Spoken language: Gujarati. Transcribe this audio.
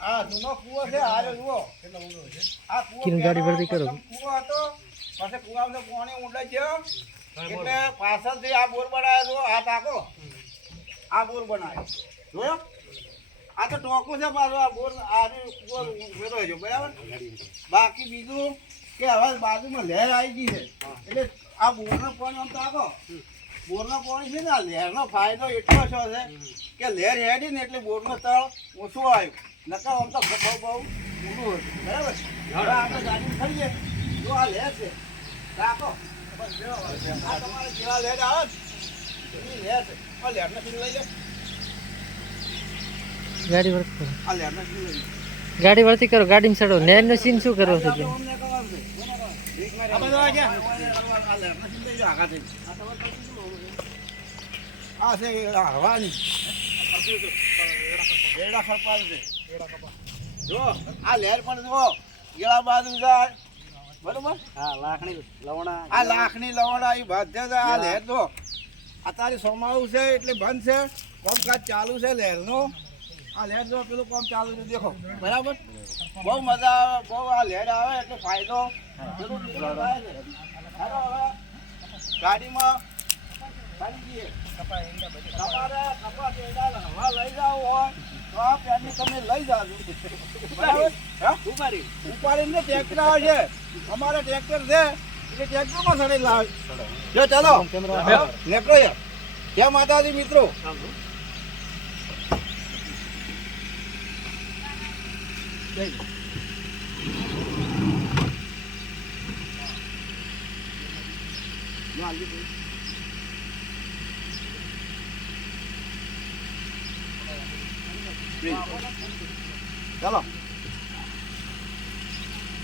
આ જૂનો કૂવો છે આ જુઓ આ કૂવો કિરણ ગાડી ભરતી કરો કૂવો હતો પછી કૂવામાં પાણી ઊંડા ગયો એટલે પાછળથી આ બોર બનાવ્યો છો આ ટાંકો આ બોર બનાવ્યો જોયો આ તો ટોકું છે પાછો આ બોર આ બોર ઉભેલો છે બરાબર બાકી બીજું કે હવે બાજુમાં લહેર આવી ગઈ છે એટલે આ બોરનું પાણી આમ ટાંકો બોરનું પાણી છે ને આ લહેરનો ફાયદો એટલો છો છે કે લહેર હેડી ને એટલે બોરનું તળ ઓછું આવ્યું નકર આમ તો બહુ ઊંડું હતું બરાબર હવે આપણે ગાડી ખરીએ જો આ લહેર છે ટાંકો આ તમારે જેવા લહેર આવે ને એ લહેર છે આ લહેરને શું લઈ લે ગાડી વર્તી કરો આ લહેરને શું લઈ લે ગાડી વર્તી કરો ગાડીમાં ચડો નેર નો સીન શું કરો છો આ બધો આ ગયા આ લહેરને શું લઈ લે આગા થઈ આ છે હવાની એડા ખરપાલ છે જો આ લહેર પણ જો ગેળા બાજુ જાય બરોબર હા લાખણી લવણા આ લાખની લવણા એ બધે જ આ લહેર તો અત્યારે સોમાવું છે એટલે બંધ છે કામકાજ ચાલુ છે લહેરનું આ લહેર જો પેલું કામ ચાલુ છે દેખો બરાબર બહુ મજા આવે બહુ આ લહેર આવે એટલે ફાયદો પેલું નીકળી જાય છે હાલો હવે ગાડીમાં ચાલી જઈએ તમારે કપા ટેડા હવા લઈ જાવ હોય તો આ પેનની તમે લઈ જાજો બરાબર હા ઉપાડીને ટ્રેક્ટર આવે છે અમારે ટ્રેક્ટર છે એટલે ટ્રેક્ટરમાં સડે લાવે જો ચાલો નીકળો યાર જય માતાજી મિત્રો ચાલો